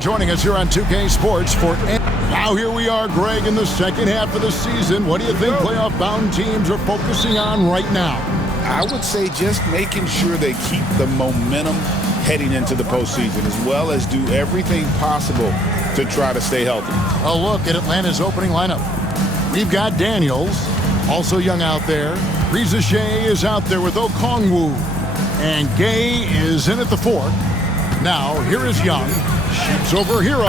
Joining us here on 2K Sports for now here we are, Greg, in the second half of the season. What do you think playoff-bound teams are focusing on right now? I would say just making sure they keep the momentum heading into the postseason, as well as do everything possible to try to stay healthy. A look at Atlanta's opening lineup. We've got Daniels, also young out there. Reza Shea is out there with Okongwu. And Gay is in at the fork. Now, here is Young. Shoots over Hero,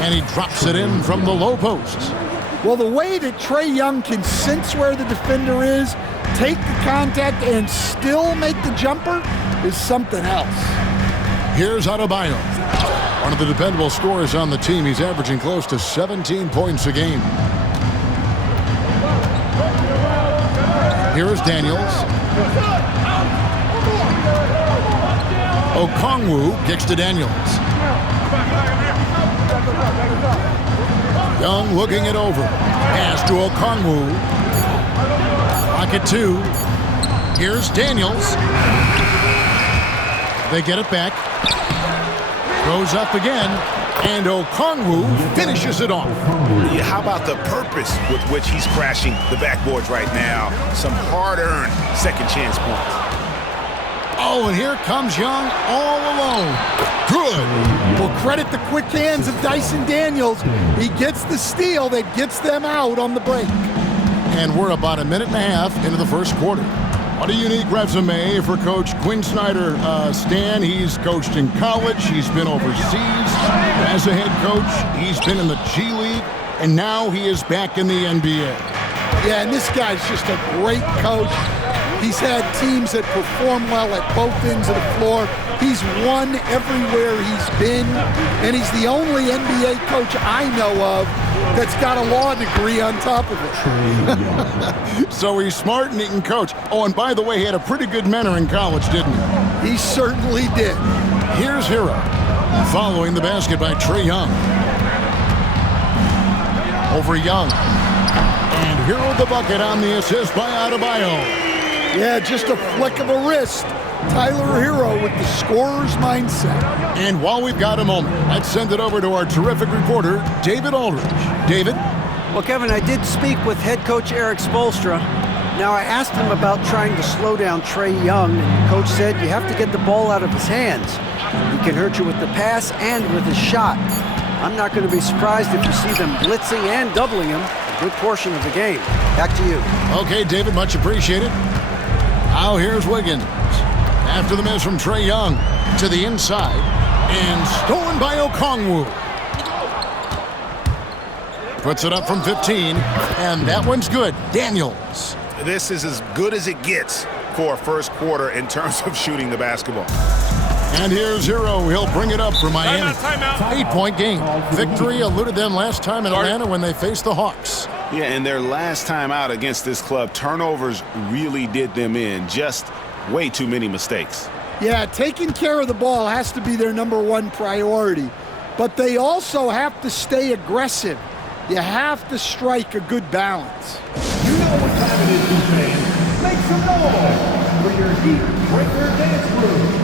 and he drops it in from the low post. Well, the way that Trae Young can sense where the defender is, take the contact, and still make the jumper is something else. Here's Adebayo. One of the dependable scorers on the team. He's averaging close to 17 points a game. Here is Daniels. Okongwu kicks to Daniels. Young looking it over. Pass to Okongwu. Pocket two. Here's Daniels. They get it back. Goes up again. And Okongwu finishes it off. Yeah, how about the purpose with which he's crashing the backboards right now? Some hard-earned second chance points. Oh, and here comes Young all alone. Good. Well, credit the quick hands of Dyson Daniels. He gets the steal that gets them out on the break. And we're about a minute and a half into the first quarter. What a unique resume for Coach Quinn Snyder. Stan, he's coached in college. He's been overseas as a head coach. He's been in the G League. And now he is back in the NBA. Yeah, and this guy's just a great coach. He's had teams that perform well at both ends of the floor. He's won everywhere he's been, and he's the only NBA coach I know of that's got a law degree on top of it. So he's smart and he can coach. Oh, and by the way, he had a pretty good mentor in college, didn't he? He certainly did. Here's Hero, following the basket by Trae Young. Over Young. And Hero the bucket on the assist by Adebayo. Yeah, just a flick of a wrist. Tyler Hero with the scorer's mindset. And while we've got a moment, let's send it over to our terrific reporter, David Aldridge. David? Well, Kevin, I did speak with head coach Eric Spoelstra. Now, I asked him about trying to slow down Trae Young, and Coach said you have to get the ball out of his hands. He can hurt you with the pass and with his shot. I'm not going to be surprised if you see them blitzing and doubling him a good portion of the game. Back to you. Okay, David, much appreciated. Now here's Wiggins. After the miss from Trae Young to the inside. And stolen by Okongwu. Puts it up from 15. And that one's good. Daniels. This is as good as it gets for a first quarter in terms of shooting the basketball. And here's Hero. He'll bring it up for Miami. Timeout. 8-point game. Victory eluded them last time in Atlanta when they faced the Hawks. Yeah, and their last time out against this club, turnovers really did them in. Just way too many mistakes. Yeah, taking care of the ball has to be their number one priority. But they also have to stay aggressive. You have to strike a good balance. You know what time it is, fans. Make some noise for your Heat Breaker Dance Crew.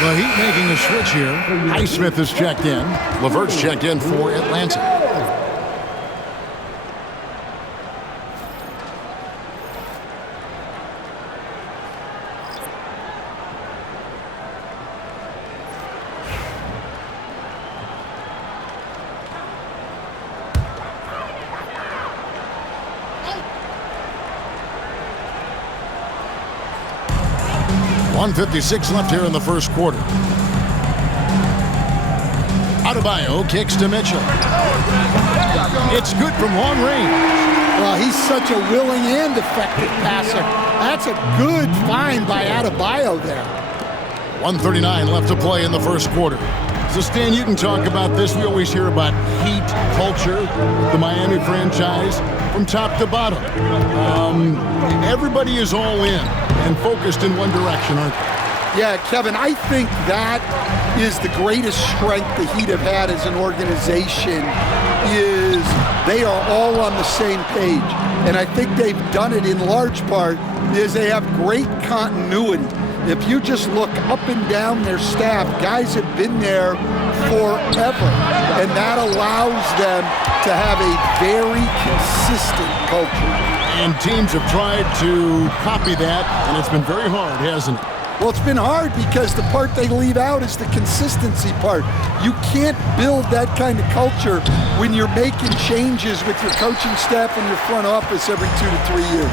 The Heat making a switch here. Highsmith has checked in. LeVert's checked in for Atlanta. 1:56 left here in the first quarter. Adebayo kicks to Mitchell. It's good from long range. Well, he's such a willing and effective passer. That's a good find by Adebayo there. 1:39 left to play in the first quarter. So, Stan, you can talk about this. We always hear about heat culture, the Miami franchise, from top to bottom. Everybody is all in and focused in one direction, aren't they? Yeah, Kevin, I think that is the greatest strength the Heat have had as an organization is they are all on the same page. And I think they've done it in large part is they have great continuity. If you just look up and down their staff, guys have been there forever. And that allows them to have a very consistent culture. And teams have tried to copy that, and it's been very hard, hasn't it? Well, it's been hard because the part they leave out is the consistency part. You can't build that kind of culture when you're making changes with your coaching staff and your front office every 2 to 3 years.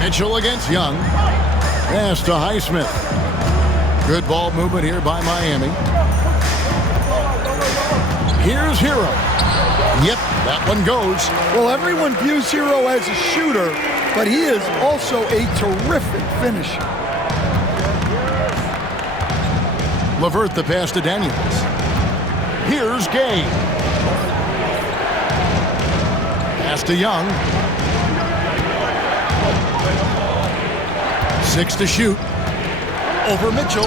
Mitchell against Young. Pass to Highsmith. Good ball movement here by Miami. Here's Hero. Yep, that one goes. Well, everyone views Hero as a shooter, but he is also a terrific finisher. LeVert the pass to Daniels. Here's Gay. Pass to Young. 6 to shoot. Over Mitchell.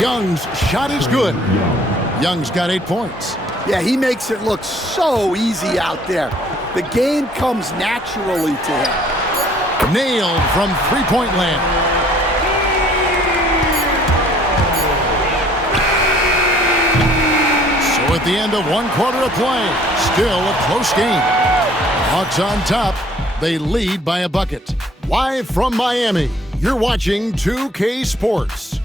Young's shot is good. Young's got 8 points. Yeah, he makes it look so easy out there. The game comes naturally to him. Nailed from three-point land. So at the end of 1 quarter of play, still a close game. Hawks on top. They lead by a bucket. Live from Miami, you're watching 2K Sports.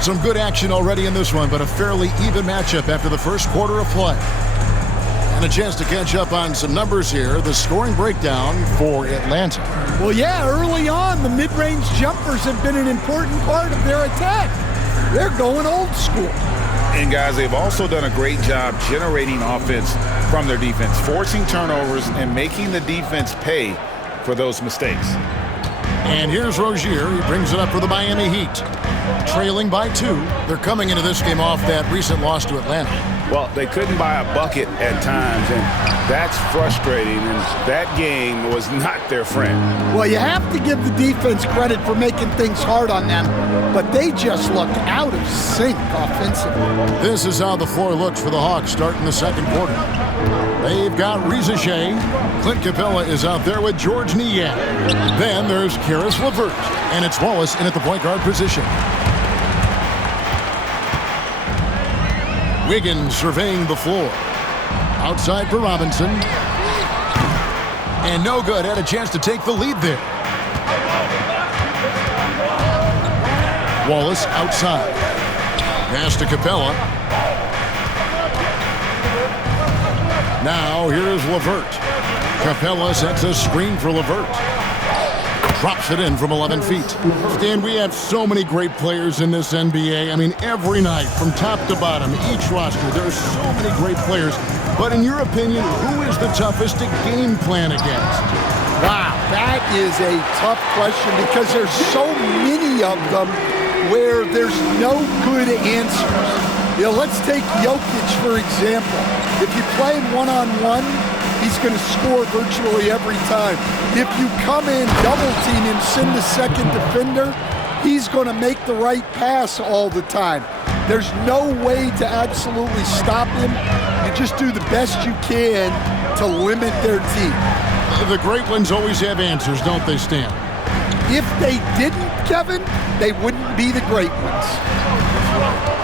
Some good action already in this one, but a fairly even matchup after the first quarter of play. And a chance to catch up on some numbers here. The scoring breakdown for Atlanta. Well, yeah, early on, the mid-range jumpers have been an important part of their attack. They're going old school. And, guys, they've also done a great job generating offense from their defense, forcing turnovers and making the defense pay for those mistakes. And here's Rozier. He brings it up for the Miami Heat. Trailing by 2. They're coming into this game off that recent loss to Atlanta. Well, they couldn't buy a bucket at times, and that's frustrating, and that game was not their friend. Well, you have to give the defense credit for making things hard on them, but they just looked out of sync offensively. This is how the floor looks for the Hawks starting the second quarter. They've got Reza Shea. Clint Capella is out there with George Niang. Then there's Karis LeVert, and it's Wallace in at the point guard position. Wiggins surveying the floor. Outside for Robinson. And no good. Had a chance to take the lead there. Wallace outside. Pass to Capella. Now here's LeVert. Capella sets a screen for LeVert. Drops it in from 11 feet. Stan, we have so many great players in this NBA. I mean, every night, from top to bottom, each roster, there are so many great players. But in your opinion, who is the toughest to game plan against? Wow, that is a tough question because there's so many of them where there's no good answers. You know, let's take Jokic, for example. If you play him one-on-one, he's going to score virtually every time. If you come in, double team him, send the second defender, he's going to make the right pass all the time. There's no way to absolutely stop him. You just do the best you can to limit their team. The great ones always have answers, don't they, Stan? If they didn't, Kevin, they wouldn't be the great ones.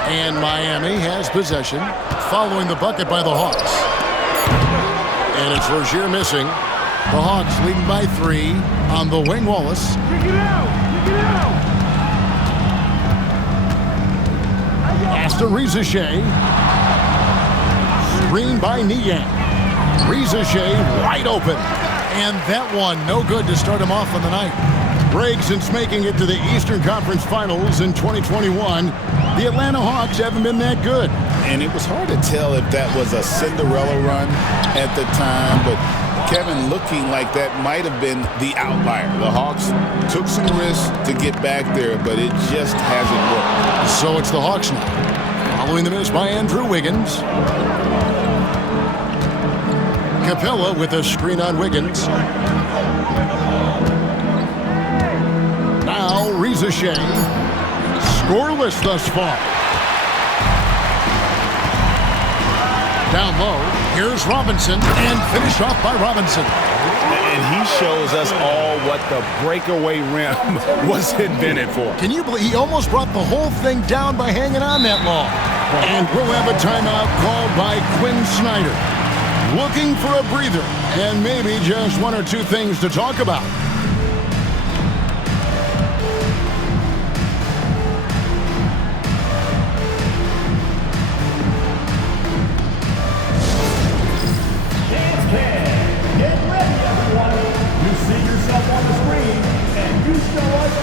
And Miami has possession following the bucket by the Hawks. And it's Rozier missing. The Hawks leading by 3 on the wing. Wallace. Kick it out! Kick it out! Pass to Riza-Shea. Screen by Niang. Riza-Shea wide open. And that one no good to start him off on the night. Greg, since making it to the Eastern Conference Finals in 2021, the Atlanta Hawks haven't been that good. And it was hard to tell if that was a Cinderella run at the time, but Kevin, looking like that might have been the outlier. The Hawks took some risks to get back there, but it just hasn't worked. So it's the Hawks now. Following the miss by Andrew Wiggins. Capella with a screen on Wiggins. Now Riza-Shea. Scoreless thus far. Down low, here's Robinson, and finished off by Robinson. And he shows us all what the breakaway rim was invented for. Can you believe he almost brought the whole thing down by hanging on that long? And we'll have a timeout called by Quinn Snyder. Looking for a breather and maybe just 1 or 2 things to talk about.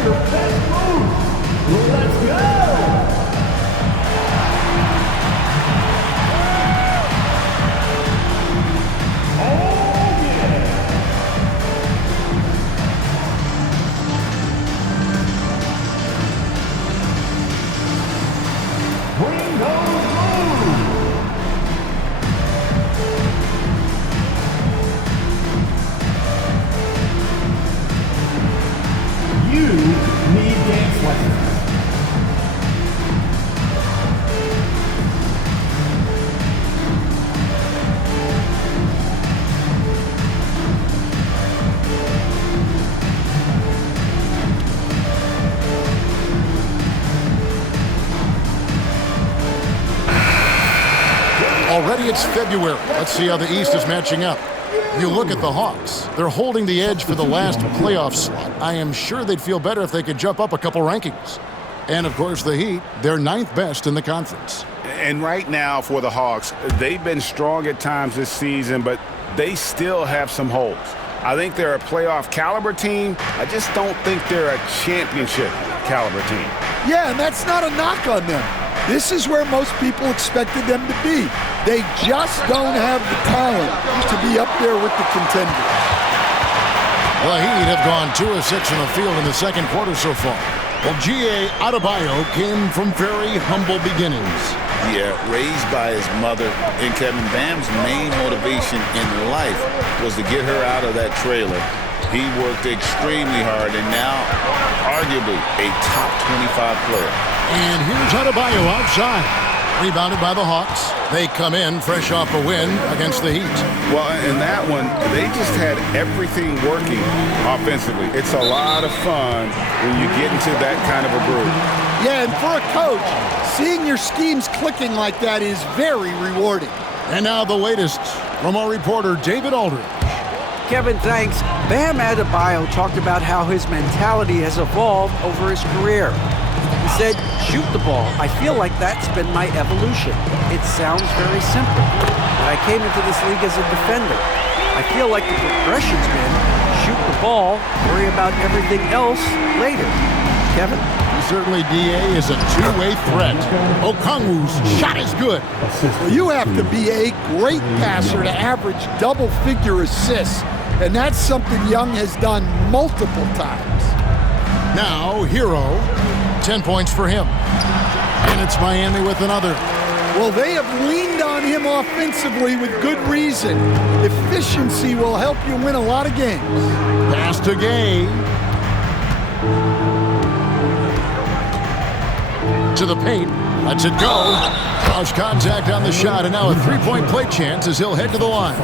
Your best move. Let's go. Bring those moves. You need dance lessons. Already it's February. Let's see how the East is matching up. You look at the Hawks. They're holding the edge for the last playoff slot. I am sure they'd feel better if they could jump up a couple rankings. And, of course, the Heat, they're 9th best in the conference. And right now for the Hawks, they've been strong at times this season, but they still have some holes. I think they're a playoff caliber team. I just don't think they're a championship caliber team. Yeah, and that's not a knock on them. This is where most people expected them to be. They just don't have the talent to be up there with the contenders. The Heat have gone 2 of 6 in the field in the second quarter so far. Well, G.A. Adebayo came from very humble beginnings. Yeah, raised by his mother. And Kevin, Bam's main motivation in life was to get her out of that trailer. He worked extremely hard and now arguably a top 25 player. And here's Adebayo outside. Rebounded by the Hawks. They come in fresh off a win against the Heat. Well, in that one, they just had everything working offensively. It's a lot of fun when you get into that kind of a group. Yeah, and for a coach, seeing your schemes clicking like that is very rewarding. And now the latest from our reporter, David Aldridge. Kevin, thanks. Bam Adebayo talked about how his mentality has evolved over his career. He said, shoot the ball. I feel like that's been my evolution. It sounds very simple, but I came into this league as a defender. I feel like the progression's been shoot the ball, worry about everything else later. Kevin? Certainly, D.A. is a two-way threat. Okongwu's shot is good. Well, you have to be a great passer to average double-figure assists, and that's something Young has done multiple times. Now, Hero, 10 points for him. And it's Miami with another. Well, they have leaned on him offensively with good reason. Efficiency will help you win a lot of games. Pass to Gay. To the paint. Lets it go. Draws contact on the shot, and now a three-point play chance as he'll head to the line.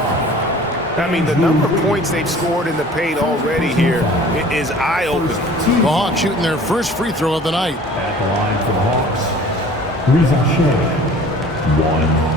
I mean, the number of points they've scored in the paint already here is eye-opening. The Hawks shooting their first free throw of the night. At the line for the Hawks, Riza-Shea, 1.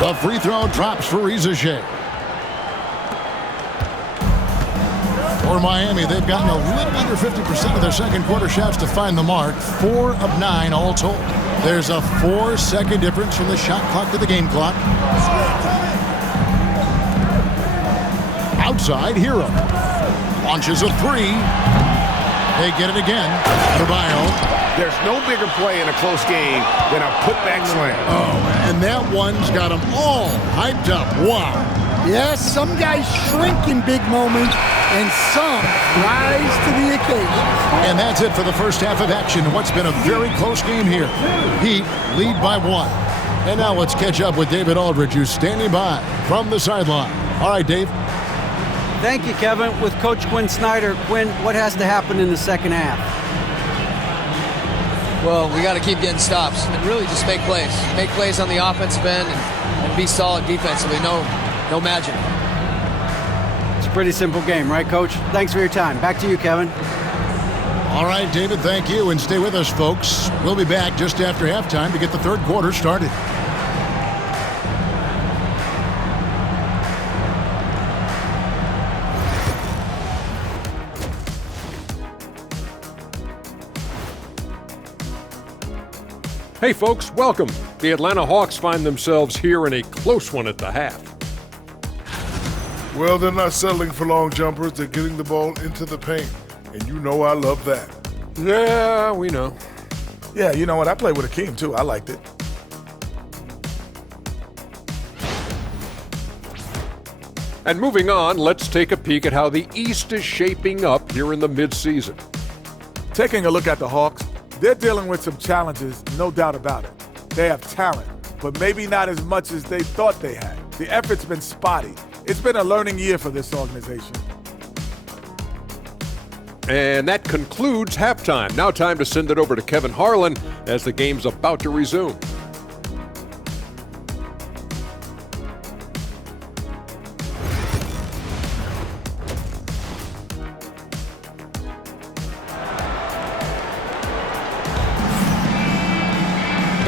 The free throw drops for Riza Shea. For Miami, they've gotten a little under 50% of their second quarter shots to find the mark. 4 of 9 all told. There's a 4-second difference from the shot clock to the game clock. Outside, Hero. Launches a 3. They get it again. Adebayo. There's no bigger play in a close game than a putback slam. Oh, and that one's got them all hyped up. Wow. Yes, some guys shrink in big moments, and some rise to the occasion. And that's it for the first half of action. What's been a very close game here. Heat lead by 1. And now let's catch up with David Aldridge, who's standing by from the sideline. All right, Dave. Thank you, Kevin. With Coach Quinn Snyder, Quinn, what has to happen in the second half? Well, we got to keep getting stops and really just make plays. Make plays on the offensive end and be solid defensively. No magic. It's a pretty simple game, right, Coach? Thanks for your time. Back to you, Kevin. All right, David, thank you. And stay with us, folks. We'll be back just after halftime to get the third quarter started. Hey folks, welcome. The Atlanta Hawks find themselves here in a close one at the half. Well, they're not settling for long jumpers. They're getting the ball into the paint. And you know I love that. Yeah, we know. Yeah, you know what? I played with Akeem, too. I liked it. And moving on, let's take a peek at how the East is shaping up here in the midseason. Taking a look at the Hawks, they're dealing with some challenges, no doubt about it. They have talent, but maybe not as much as they thought they had. The effort's been spotty. It's been a learning year for this organization. And that concludes halftime. Now time to send it over to Kevin Harlan as the game's about to resume.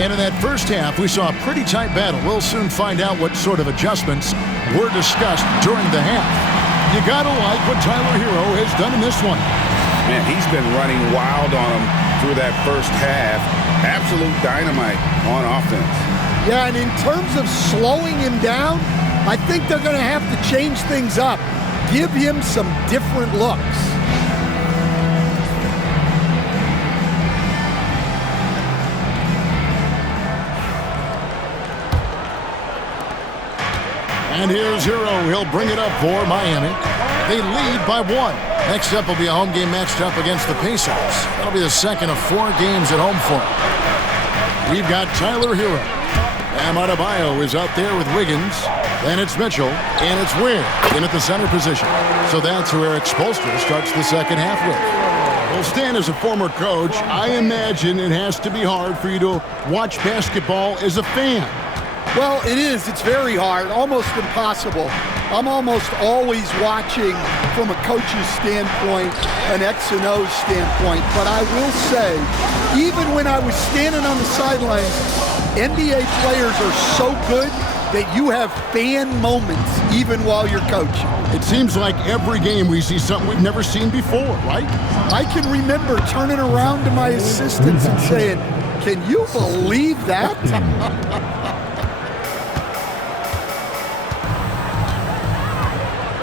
And in that first half, we saw a pretty tight battle. We'll soon find out what sort of adjustments were discussed during the half. You gotta like what Tyler Hero has done in this one. Man, he's been running wild on him through that first half. Absolute dynamite on offense. Yeah, and in terms of slowing him down, I think they're going to have to change things up. Give him some different looks. And here's Hero. He'll bring it up for Miami. They lead by 1. Next up will be a home game matched up against the Pacers. That'll be the second of 4 games at home for him. We've got Tyler Hero. Bam Adebayo is out there with Wiggins. Then it's Mitchell, and it's Ware in at the center position. So that's who Eric Spoelstra starts the second half with. Well, Stan, as a former coach, I imagine it has to be hard for you to watch basketball as a fan. Well, it is. It's very hard, almost impossible. I'm almost always watching from a coach's standpoint, an X and O standpoint. But I will say, even when I was standing on the sidelines, NBA players are so good that you have fan moments even while you're coaching. It seems like every game we see something we've never seen before, right? I can remember turning around to my assistants and saying, "Can you believe that?"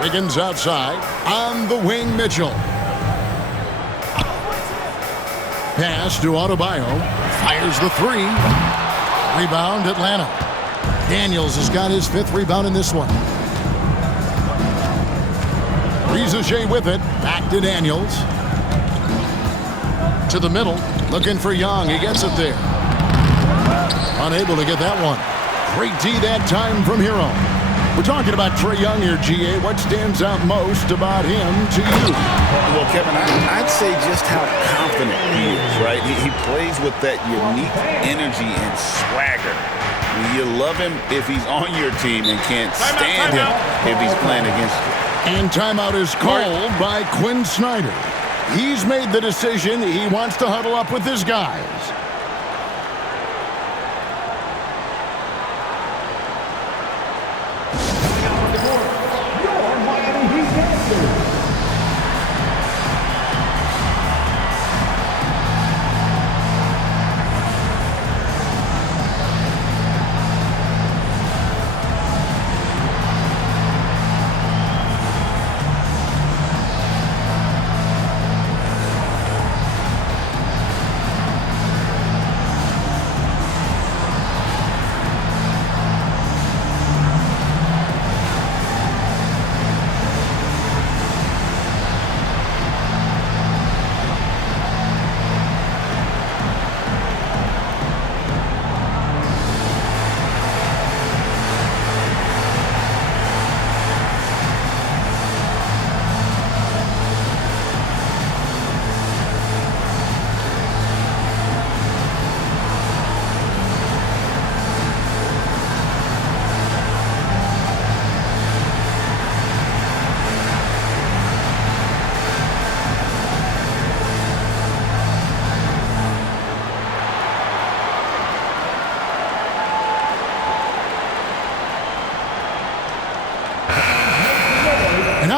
Wiggins outside. On the wing, Mitchell. Pass to Adebayo. Fires the 3. Rebound, Atlanta. Daniels has got his 5th rebound in this one. Riza Shea with it. Back to Daniels. To the middle. Looking for Young. He gets it there. Unable to get that one. Great D that time from Hero. We're talking about Trae Young here, GA. What stands out most about him to you? Well, Kevin, I'd say just how confident he is, right? He plays with that unique energy and swagger. You love him if he's on your team and can't stand him if he's playing against you. And timeout is called by Quinn Snyder. He's made the decision. He wants to huddle up with his guys.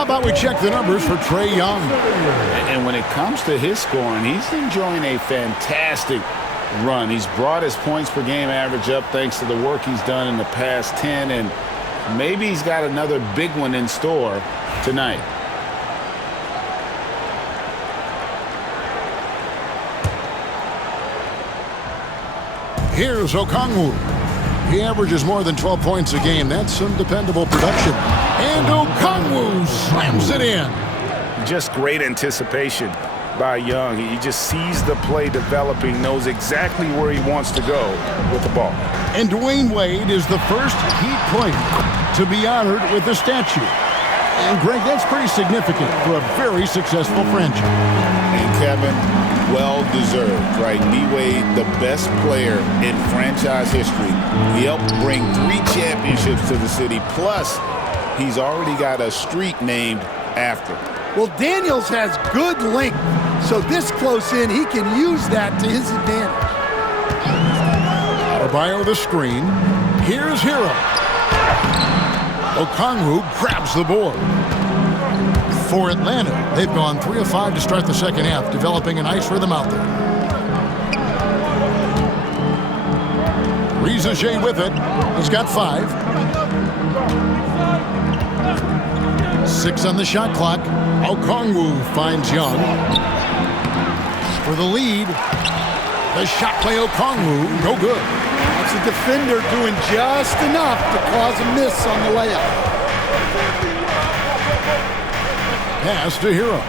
How about we check the numbers for Trae Young? And when it comes to his scoring, he's enjoying a fantastic run. He's brought his points per game average up thanks to the work he's done in the past 10, and maybe he's got another big one in store tonight. Here's Okongwu. He averages more than 12 points a game. That's some dependable production. And Okongwu slams it in. Just great anticipation by Young. He just sees the play developing, knows exactly where he wants to go with the ball. And Dwayne Wade is the first Heat player to be honored with a statue. And Greg, that's pretty significant for a very successful franchise. And Kevin, well-deserved, right? D-Wade, the best player in franchise history. He helped bring 3 championships to the city, plus he's already got a street named after him. Well, Daniels has good length, so this close in, he can use that to his advantage. Adebayo the screen. Here's Hero. Okongwu grabs the board. For Atlanta, they've gone 3 of 5 to start the second half, developing a nice rhythm out there. Reza Shea with it. He's got 5. 6 on the shot clock. Okongwu finds Young. For the lead. The shot by Okongwu, no good. That's a defender doing just enough to cause a miss on the layup. Pass to Hero.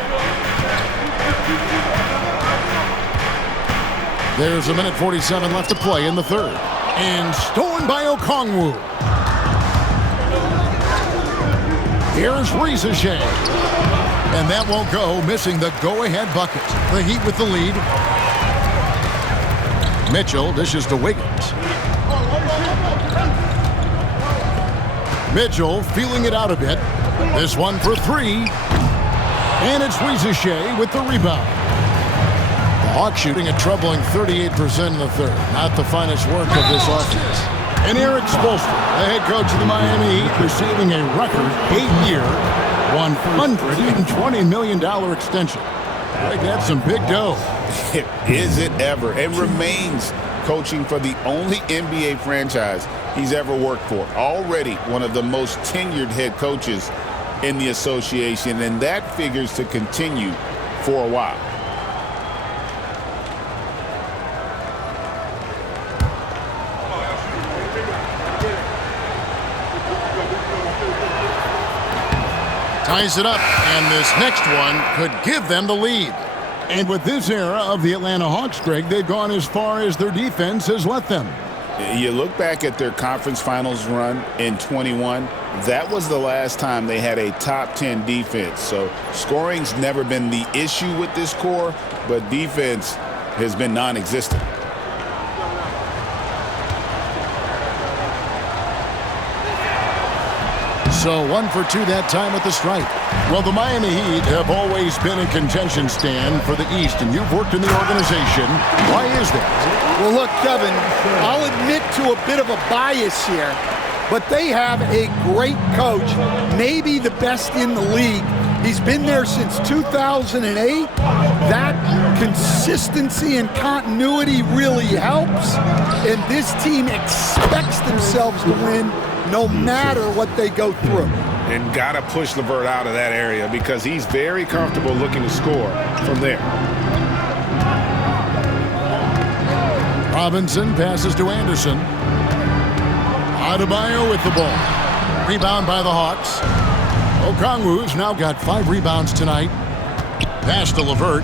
There's a minute 47 left to play in the third. And stolen by Okongwu. Here's Reza Shea. And that won't go, missing the go-ahead bucket. The Heat with the lead. Mitchell dishes to Wiggins. Mitchell feeling it out a bit. This one for 3. And it's Reza Shea with the rebound. The Hawks shooting a troubling 38% in the third. Not the finest work of this offense. And Erik Spoelstra, the head coach of the Miami Heat, receiving a record 8-year, $120 million extension. I think that's some big dough. Is it ever? And remains coaching for the only NBA franchise he's ever worked for. Already one of the most tenured head coaches in the association, and that figures to continue for a while. Ties it up, and this next one could give them the lead. And with this era of the Atlanta Hawks, Greg, they've gone as far as their defense has let them. You look back at their conference finals run in 21, that was the last time they had a top 10 defense. So scoring's never been the issue with this core, but defense has been non-existent. So 1 for 2 that time with the strike. Well, the Miami Heat have always been a contention stand for the East, and you've worked in the organization. Why is that? Well, look, Kevin, I'll admit to a bit of a bias here, but they have a great coach, maybe the best in the league. He's been there since 2008. That consistency and continuity really helps, and this team expects themselves to win no matter what they go through. And got to push LeVert out of that area because he's very comfortable looking to score from there. Robinson passes to Anderson. Adebayo with the ball. Rebound by the Hawks. Okongwu's now got 5 rebounds tonight. Pass to LeVert.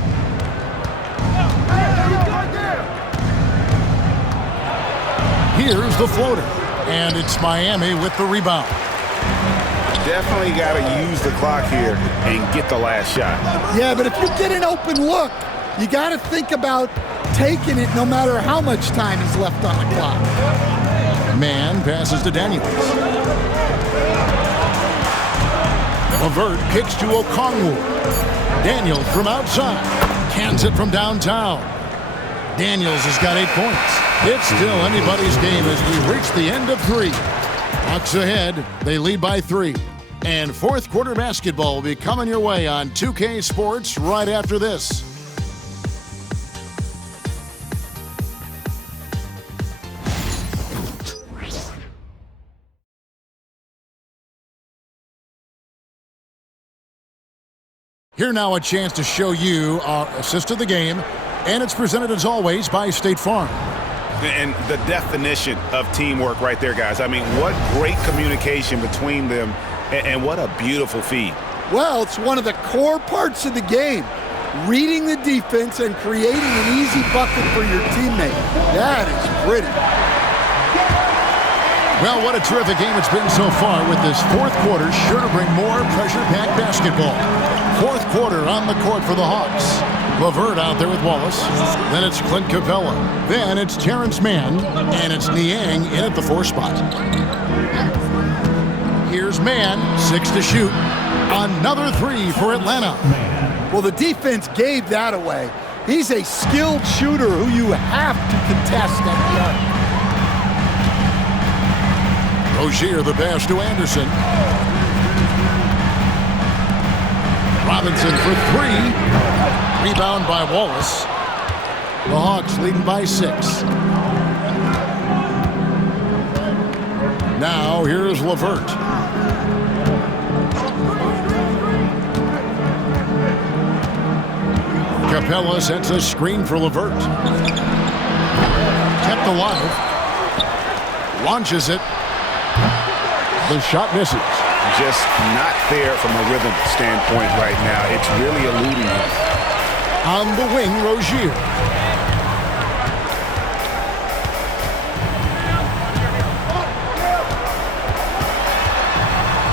Here's the floater. And it's Miami with the rebound. Definitely got to use the clock here and get the last shot. Yeah, but if you get an open look, you got to think about taking it no matter how much time is left on the clock. Man passes to Daniels. LeVert kicks to Okongwu. Daniels from outside. Cans it from downtown. Daniels has got 8 points. It's still anybody's game as we reach the end of 3. Hawks ahead. They lead by 3. And fourth quarter basketball will be coming your way on 2K Sports right after this. Here now a chance to show you our assist of the game, and it's presented as always by State Farm. And the definition of teamwork right there, guys. I mean, what great communication between them, and what a beautiful feed. Well, it's one of the core parts of the game. Reading the defense and creating an easy bucket for your teammate. That is pretty. Well, what a terrific game it's been so far, with this fourth quarter sure to bring more pressure-packed basketball. Fourth quarter on the court for the Hawks. LeVert out there with Wallace. Then it's Clint Capella. Then it's Terrence Mann. And it's Niang in at the 4 spot. Here's Mann, 6 to shoot. Another 3 for Atlanta. Well, the defense gave that away. He's a skilled shooter who you have to contest at the arc. Rozier the pass to Anderson. Robinson for 3. Rebound by Wallace. The Hawks leading by 6. Now here's LeVert. Capella sets a screen for LeVert. Kept alive. Launches it. The shot misses. Just not there from a rhythm standpoint right now. It's really eluding him. On the wing, Rozier.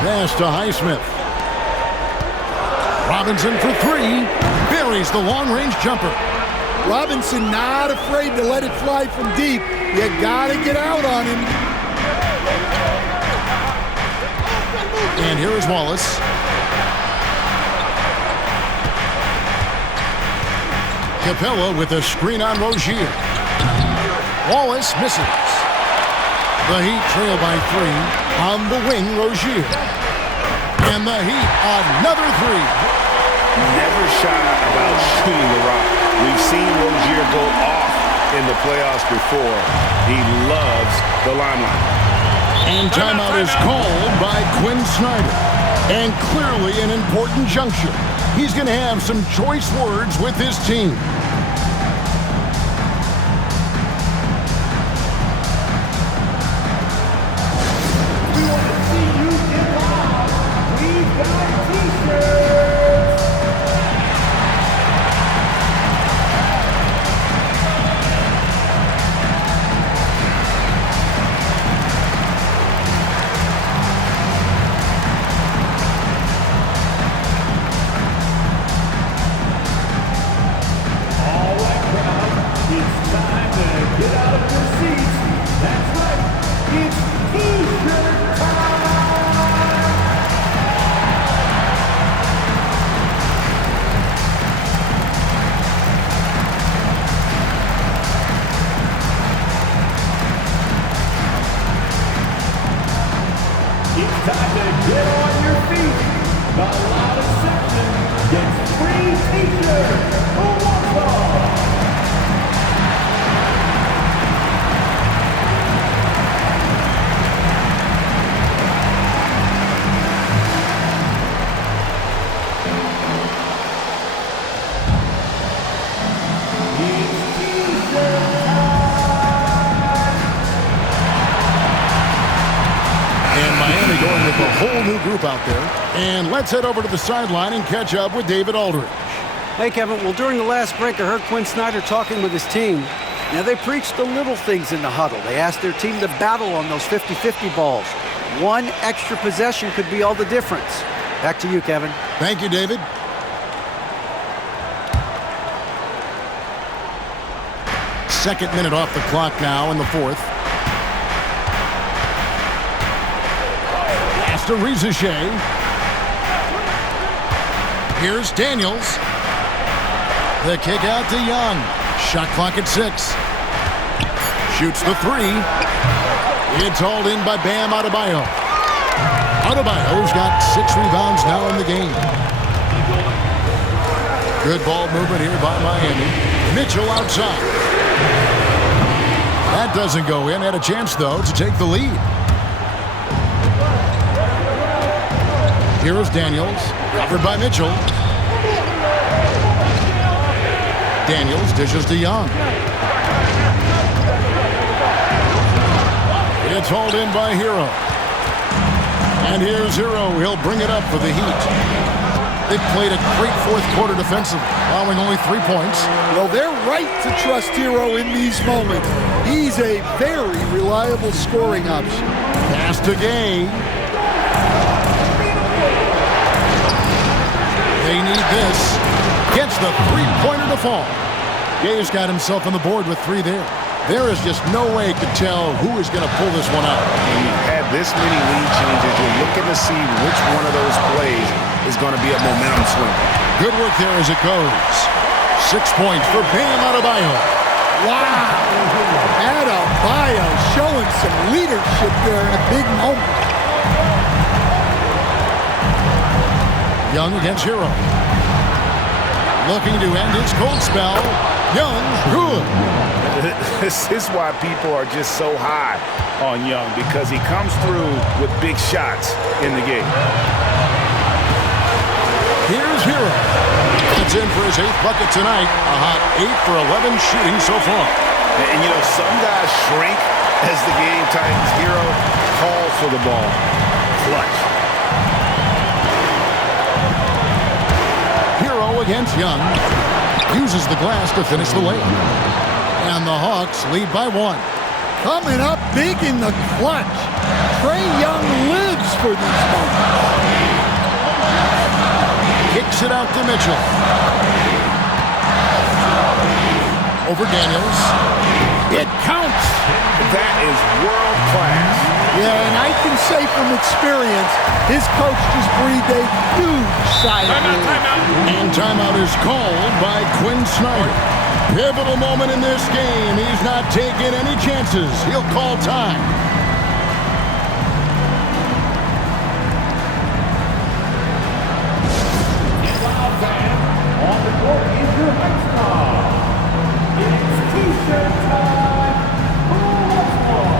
Pass to Highsmith. Robinson for 3. Buries the long-range jumper. Robinson not afraid to let it fly from deep. You gotta get out on him. And here is Wallace. Capella with a screen on Rozier. Wallace misses. The Heat trail by 3. On the wing, Rozier. And the Heat, another 3. Never shy about shooting the rock. We've seen Rozier go off in the playoffs before. He loves the limelight. And timeout is called by Quinn Snyder. And clearly an important juncture. He's going to have some choice words with his team. We want to see you get live. We've got t-shirts. Out there. And let's head over to the sideline and catch up with David Aldridge. Hey, Kevin. Well, during the last break, I heard Quinn Snyder talking with his team. Now, they preached the little things in the huddle. They asked their team to battle on those 50-50 balls. One extra possession could be all the difference. Back to you, Kevin. Thank you, David. Second minute off the clock now in the fourth. To Rizachet. Here's Daniels. The kick out to Young. Shot clock at 6. Shoots the 3. It's hauled in by Bam Adebayo. Adebayo's got 6 rebounds now in the game. Good ball movement here by Miami. Mitchell outside. That doesn't go in. Had a chance, though, to take the lead. Here is Daniels. Covered by Mitchell. Daniels dishes to Young. It's hauled in by Hero. And here's Hero. He'll bring it up for the Heat. They played a great fourth quarter defensively, allowing only 3 points. Well, they're right to trust Hero in these moments. He's a very reliable scoring option. Pass to Gay. They need this. Gets the three-pointer to fall. Gay's got himself on the board with 3 there. There is just no way to tell who is going to pull this one out. When you've had this many lead changes, you're looking to see which one of those plays is going to be a momentum swing. Good work there as it goes. 6 points for Bam Adebayo. Wow! Adebayo showing some leadership there in a big moment. Young against Hero. Looking to end his cold spell. Young, good. This is why people are just so high on Young, because he comes through with big shots in the game. Here's Hero. It's in for his 8th bucket tonight. A hot 8 for 11 shooting so far. And you know, some guys shrink as the game tightens. Hero calls for the ball. Clutch. Hero against Young. Uses the glass to finish the layup. And the Hawks lead by 1. Coming up big in the clutch. Trae Young lives for these moments. Kicks it out to Mitchell. Over Daniels. It counts. That is world class. Yeah, and I can say from experience, his coach just breathed a huge sigh of relief. And timeout is called by Quinn Snyder. Pivotal moment in this game. He's not taking any chances. He'll call time. On the court is your next star. It's T-shirt time. Who wants more?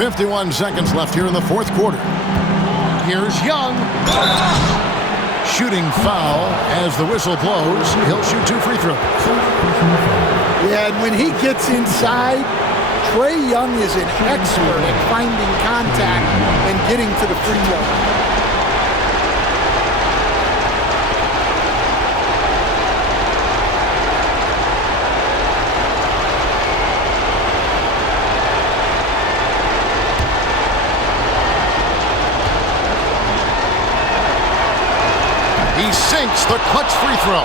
.51 seconds left here in the fourth quarter. Here's Young. Shooting foul as the whistle blows. He'll shoot 2 free throws. Yeah, and when he gets inside, Trae Young is an expert at finding contact and getting to the free throw. He sinks the clutch free throw.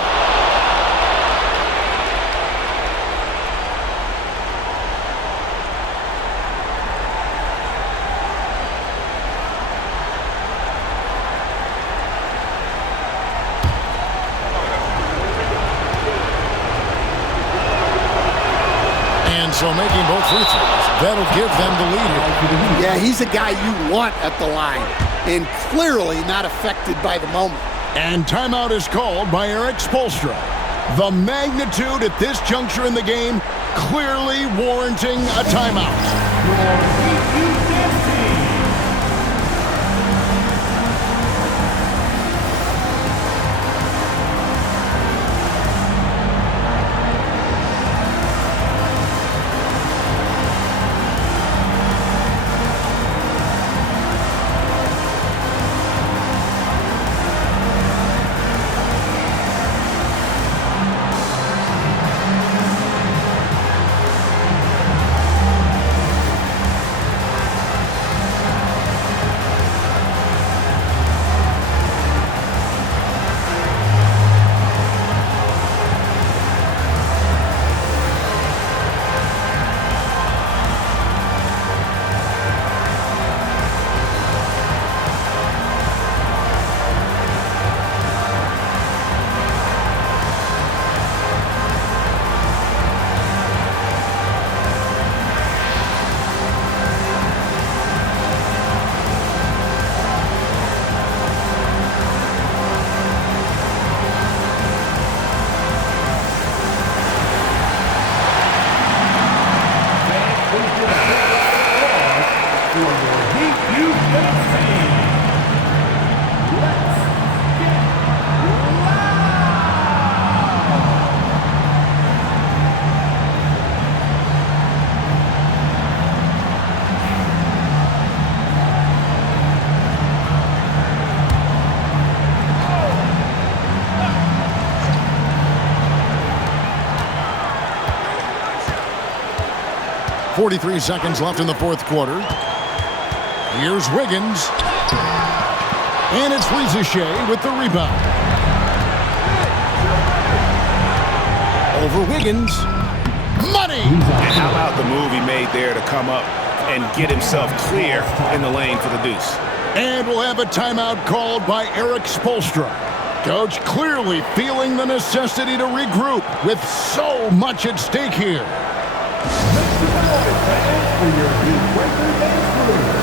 so making both free throws. That'll give them the lead here. Yeah, he's a guy you want at the line, and clearly not affected by the moment. And timeout is called by Erik Spoelstra. The magnitude at this juncture in the game clearly warranting a timeout. .43 seconds left in the fourth quarter. Here's Wiggins. And it's Riza Shea with the rebound. Over Wiggins. Money! And how about the move he made there to come up and get himself clear in the lane for the deuce? And we'll have a timeout called by Erik Spoelstra. Coach clearly feeling the necessity to regroup with so much at stake here. For your Heat Breaker Dance Crew.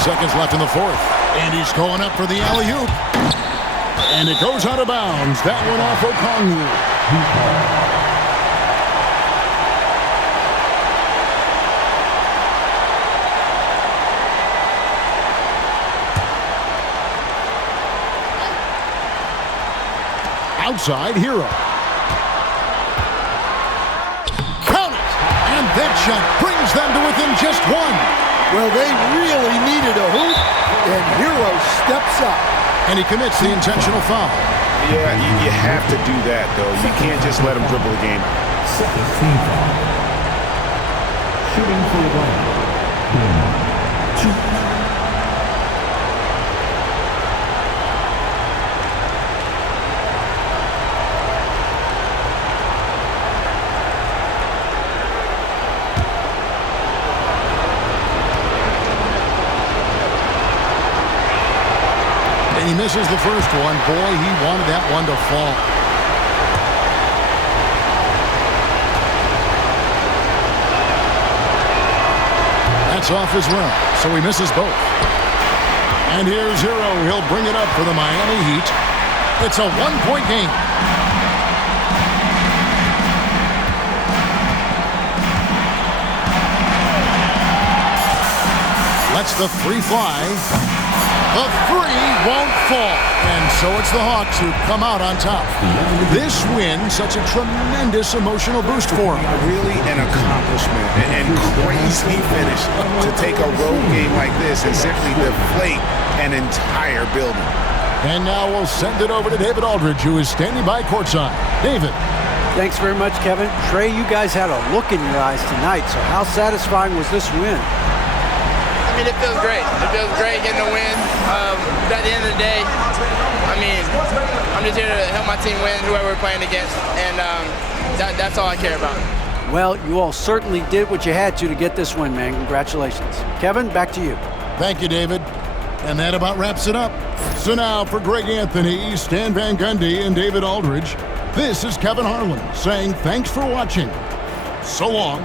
Seconds left in the fourth. And he's going up for the alley-oop. And it goes out of bounds. That one off Okongwu. Outside, Hero. Count it! And that shot brings them to within just one. Well, they really needed a hoop, and Hero steps up. And he commits the intentional foul. Yeah, you have to do that, though. You can't just let him dribble the game. Second team foul. Shooting for the ball. 2. He misses the first one. Boy, he wanted that one to fall. That's off as well, so he misses both. And here's Hero. He'll bring it up for the Miami Heat. It's a one-point game. Lets the three fly. The three won't fall. And so it's the Hawks who come out on top. This win, such a tremendous emotional boost for them. Really an accomplishment and crazy finish to take a road game like this and simply deflate an entire building. And now we'll send it over to David Aldridge, who is standing by courtside. David. Thanks very much, Kevin. Trey, you guys had a look in your eyes tonight, so how satisfying was this win? I mean, it feels great. It feels great getting a win. But at the end of the day, I mean, I'm just here to help my team win, whoever we're playing against, and that's all I care about. Well, you all certainly did what you had to get this win, man. Congratulations. Kevin, back to you. Thank you, David. And that about wraps it up. So now for Greg Anthony, Stan Van Gundy, and David Aldridge, this is Kevin Harlan saying thanks for watching. So long.